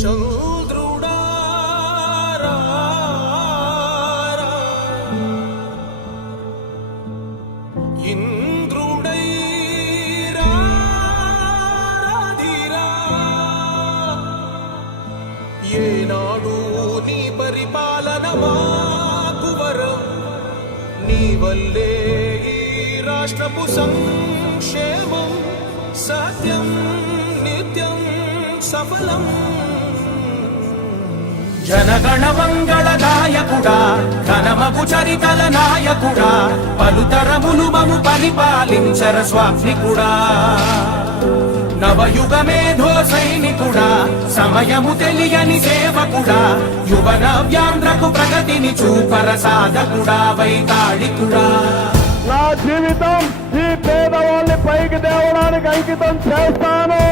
చంద్రుడా ఇంద్రుడై రాధిరా ఏనాడు నీ పరిపాలన మాకు వరం నీ వల్లే ఈ రాష్ట్రపు సంక్షేమం సత్యం నిత్యం సఫలం జనగణ మంగళ నాయకుడా ఘనమగు చరితల నాయకుడా పలుతరములు మము పరిపాలించర స్వామికుడా నవయుగ మేధో సైనికుడా సమయము తెలియని సేవకుడా యువన వ్యాంధ్రకు ప్రగతిని చూపర సాధకుడా వైతాళికుడా నా జీవితం ఈ పేదవాళ్ళని పైకి తేవడానికి అంకితం చేస్తాను.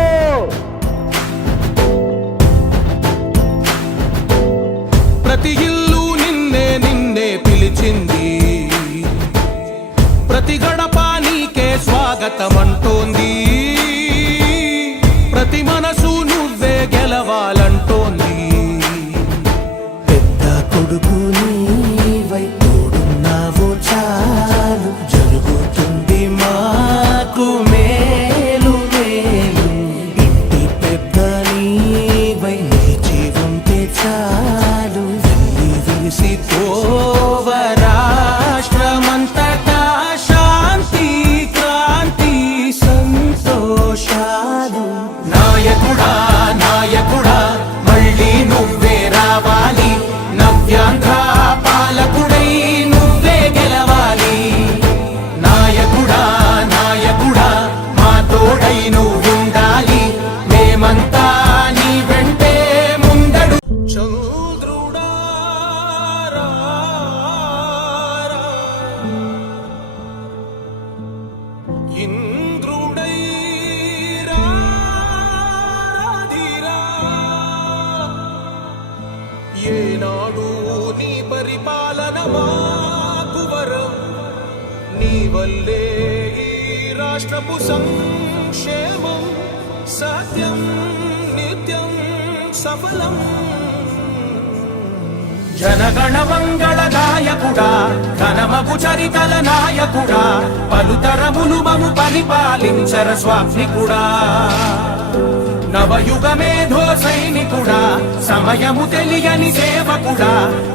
ప్రతి ఇల్లు నిన్నే నిన్నే పిలిచింది, ప్రతి గడప నీకే స్వాగతమంటోంది, ప్రతి మనసు నువ్వే గెలవాలంటోంది. పెద్ద కొడుకు నీవై తోడున్నావో చాలు, జరుగుతుంది మాకు మేలు మేలు. ఇంటి పెద్ద నీవై నిలిచి ఉంటే చాలు, వెళ్ళి విలిసి పోవ రాష్ట్రమంతటా శాంతి క్రాంతి సంతోషాలు. నాయకుడా నాయకుడా మళ్ళీ నువ్వే రావాలి, నవ్యాంధ్ర పాలకుడై నువ్వే గెలవాలి. నాయకుడా నాయకుడా మా తోడై నువ్వుండాలి, మేమంతా నీ వెంటే ముందడు. చంద్రుడా ఇంద్రుడై రాధిరా ఏనాడు నీ పరిపాలన మాకు వరం నీ వల్లే ఈ రాష్ట్రపు సంక్షేమం సత్యం నిత్యం సఫలం జనగణ మంగళ నాయకుడా ఘనమగు చరితల నాయకుడా పలుతరములు మము పరిపాలించర స్వామికుడా నవయుగ మేధో సైనికుడా సమయము తెలియని సేవకుడా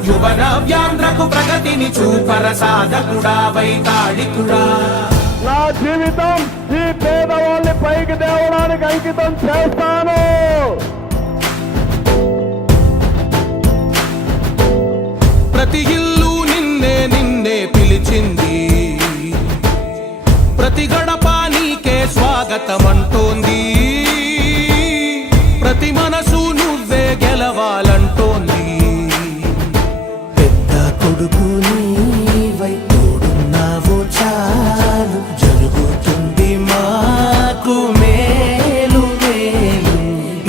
యువన వ్యాంధ్రకు ప్రగతిని చూపర సాధకుడా వైతాళికుడా నా జీవితం ఈ పేదవాళ్ళని పైకి తేవడానికి అంకితం చేస్తాను. ప్రతి ఇల్లు నిన్నే నిన్నే పిలిచింది, ప్రతి గడప నీకే స్వాగతమంటోంది, ప్రతి మనసు నువ్వే గెలవాలంటోంది. పెద్ద కొడుకు నీవై తోడున్నావో చాలు, జరుగుతుంది మాకు మేలు మేలు.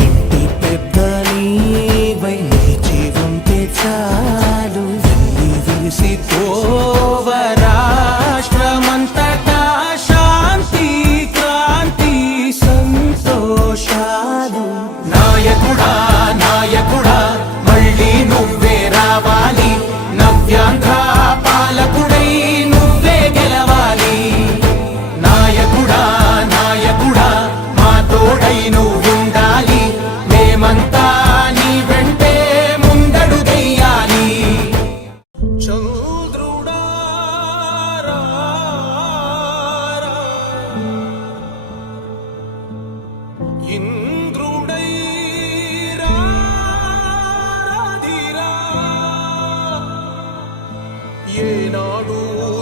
ఇంటి పెద్ద నీవై నిలిచి ఉంటే చాలు, వెళ్ళి విలిసి పోవ రాష్ట్రమంతటా శాంతి క్రాంతి సంతోషాలు. నాయకుడా నాయకుడా మళ్ళీ నువ్వే రావాలి, నవ్యాంధ్ర పాలకుడై నువ్వే గెలవాలి. నాయకుడా నాయకుడా మా తోడై నువ్వుండాలి, మేమంతా నీ వెంటే ముందడుగెయ్యాలి. చంద్రుడా ఇంద్రుడై రాధిరా ఏనాడు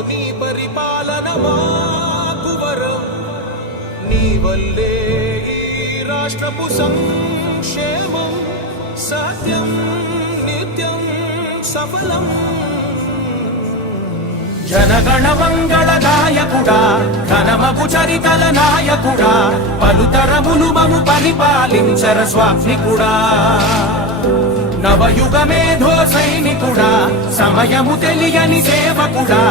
నీ పరిపాలన మాకు వరం నీ వల్లే ఈ రాష్ట్రపు సంక్షేమం సత్యం నిత్యం సఫలం జనగణ మంగళ నాయకుడా ఘనమగు చరితల నాయకుడా పలుతరములు మము పరిపాలించర స్వామికుడా నవయుగ మేధో సైనికుడా సమయము తెలియని సేవకుడా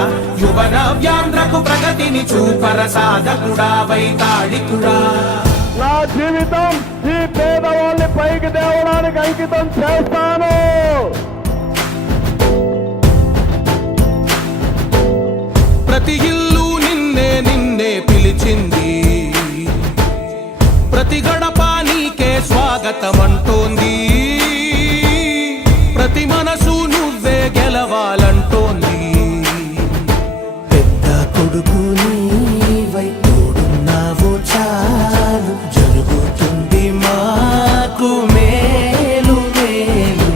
యువన వ్యాంధ్రకు ప్రగతిని చూపర సాధకుడా వైతాళికుడా నా జీవితం ఈ పేదవాళ్ళని పైకి తేవడానికి అంకితం చేస్తాను. ప్రతి ఇల్లు నిన్నే నిన్నే పిలిచింది, ప్రతి గడప నీకే స్వాగతమంటోంది, ప్రతి మనసు నువ్వే గెలవాలంటోంది. పెద్ద కొడుకు నీవై తోడున్నావో చాలు, జరుగుతుంది మాకు మేలు మేలు.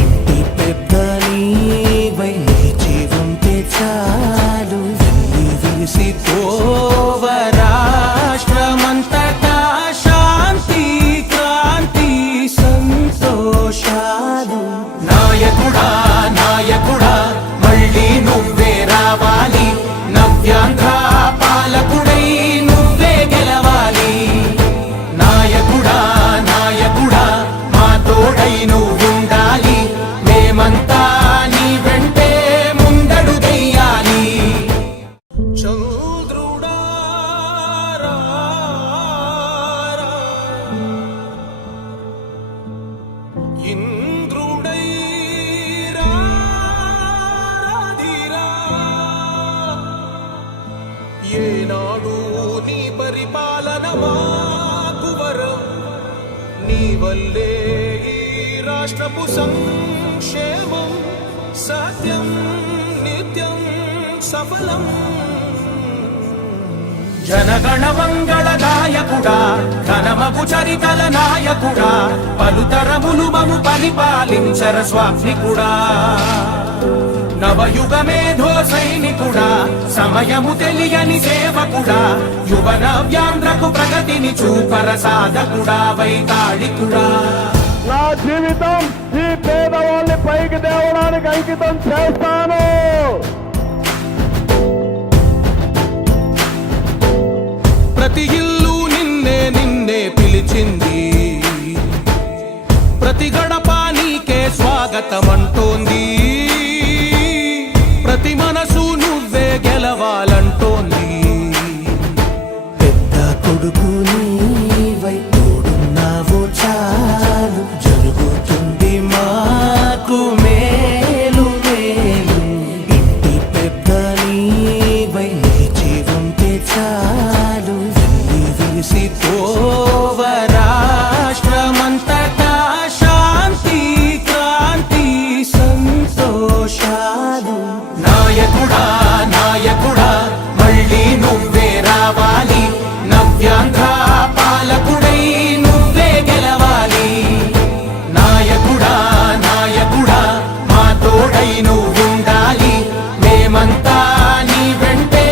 ఇంటి పెద్ద నీవై నిలిచి ఉంటే చాలు, వెళ్ళి విసిపోవ రాష్ట్రమంతటా శాంతి క్రాంతి సంతోషాలు. నాయకుడా నాయకుడా మళ్ళీ నువ్వే రావాలి, నవ్యాంధ్ర పాలకుడై నువ్వే గెలవాలి. నాయకుడా నాయకుడా మా తోడై నువ్వుండాలి, మేమంతా నీ వెంటే ముందడుగెయ్యాలి. చంద్రుడా రా, ఇంద్రుడై రాధిరా, ఏనాడు నీ పరిపాలన మాకు వరం, నీ వల్లే ఈ రాష్ట్రపు సంక్షేమం సత్యం నిత్యం సఫలం. జనగణ మంగళదాయకుడా, ఘనమగు చరితల నాయకుడా, పలుతరములు మము పరిపాలించర స్వామికుడా. నవయుగ మేధో సైనికుడా, సమయము తెలియని సేవకుడా, యువ నవ్యాంధ్రకు ప్రగతిని చూపర సాధకుడా, వైతాళికుడా. నా జీవితం ఈ పేదవాళ్ళని పైకి తేవడానికి అంకితం చేస్తాను. ప్రతి ఇల్లు నిన్నే నిన్నే పిలిచింది, ప్రతి గడప నీకే స్వాగతమంటోంది, ప్రతి మనసు నువ్వే గెలవాలంటోంది. పెద్ద కొడుకు నీవై తోడున్నావో చాలు, జరుగుతుంది మాకు మేలు మేలు. ఇంటి పెద్ద నీవై నిలిచి ఉంటే చాలు, వెళ్ళి విసిపోవ రాష్ట్రమంతటా శాంతి క్రాంతి సంతోషాలు. నాయకుడా నాయకుడా మళ్ళీ నువ్వే రావాలి, నవ్యాంధ్ర పాలకుడై నువ్వే గెలవాలి. నాయకుడా నాయకుడా మా తోడై నువ్వుండాలి, మేమంతా నీ వెంటే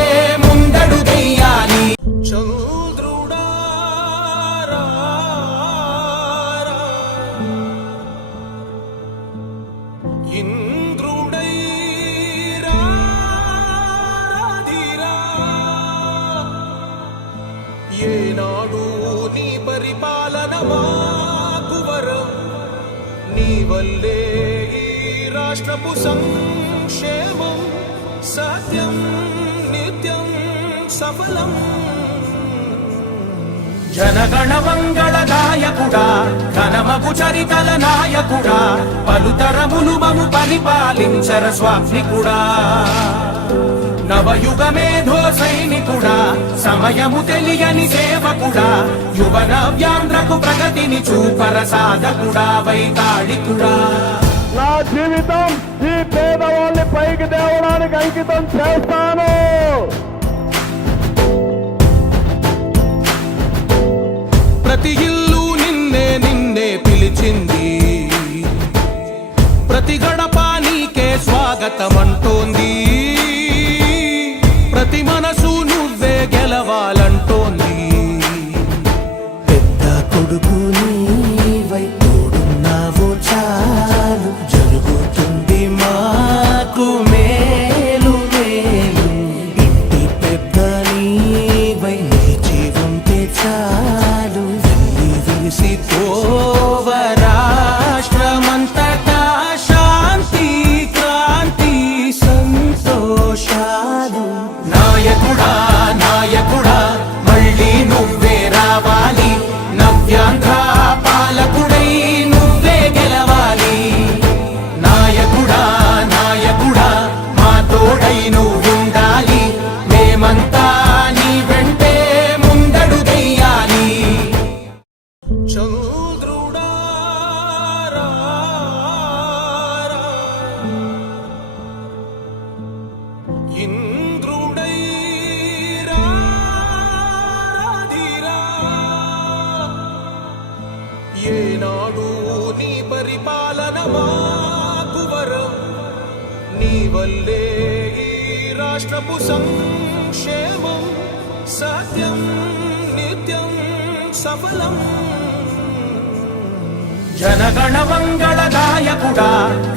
ముందడుగెయ్యాలి. చంద్రుడా రా, ఇంద్రుడై రాధిరా, ఏనాడు నీ పరిపాలన మాకు వరం, నీ వల్లే ఈ రాష్ట్రపు సంక్షేమం సత్యం నిత్యం సఫలం. జనగణ మంగళదాయకుడా, ఘనమగు చరితల నాయకుడా, పలుతరములు మము పరిపాలించర స్వామికుడా. నవయుగ మేధో సైనికుడా, సమయము తెలియని సేవకుడా, యువ నవ్యాంధ్రకు ప్రగతిని చూపర సాధకుడా, వైతాళికుడా. నా జీవితం ఈ పేదవాళ్ళని పైకి తేవడానికి అంకితం చేస్తాను. ప్రతి ఇల్లు నిన్నే నిన్నే పిలిచింది, ప్రతి గడప నీకే స్వాగతమంటోంది, ప్రతి మనసు నువ్వే గెలవాలంటోంది. పెద్ద కొడుకు నీవై తోడున్నావో చాలు, జరుగుతుంది మాకు మేలు మేలు. ఇంటి పెద్ద నీవై నిలిచి ఉంటే చాలు, వెళ్ళి విసిపోవ రాష్ట్రమంతటా శాంతి క్రాంతి నీ పరిపాలన మాకు వరం నీ వల్లే ఈ రాష్ట్రపు సంక్షేమం సత్యం నిత్యం సఫలం జనగణ మంగళ నాయకుడా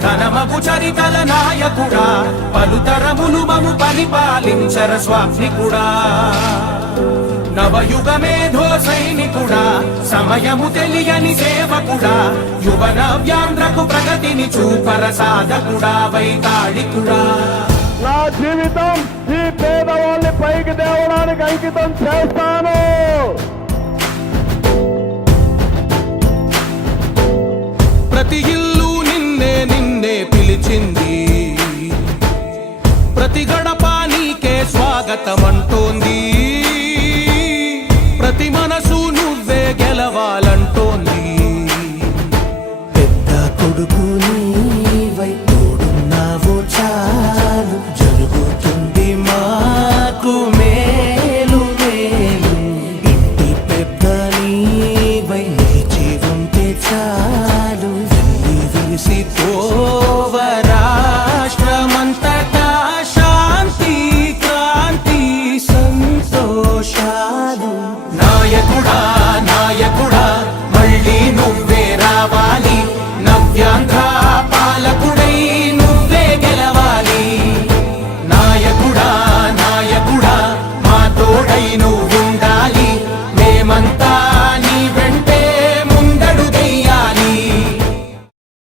ఘనమగు చరితల నాయకుడా పలుతరములు మము పరిపాలించర స్వామికుడా నవయుగ మేధో సైనికుడా సమయము తెలియని సేవకుడా యువన వ్యాంధ్రకు ప్రగతిని చూపర సాధకుడా వైతాళికుడా నా జీవితం ఈ పేదవాళ్ళని పైకి తేవడానికి అంకితం చేస్తాను. ప్రతి ఇల్లు నిన్నే నిన్నే పిలిచింది ప్రతి గడప నీకే స్వాగతమంటోంది ప్రతి మనసు నువ్వే గెలవాలంటోంది పెద్ద కొడుకు నీవై తోడున్నావో చాలు జరుగుతుంది మాకు మేలు మేలు ఇంటి పెద్ద నీవై నిలిచి ఉంటే చాలు వెళ్ళి విసిపోవ రాష్ట్రమంతటా శాంతి క్రాంతి సంతోషాలు నాయకుడా నాయకుడా మళ్ళీ నువ్వే రావాలి నవ్యాంధ్ర పాలకుడై నువ్వే గెలవాలి నాయకుడా నాయకుడా మా తోడై నువ్వు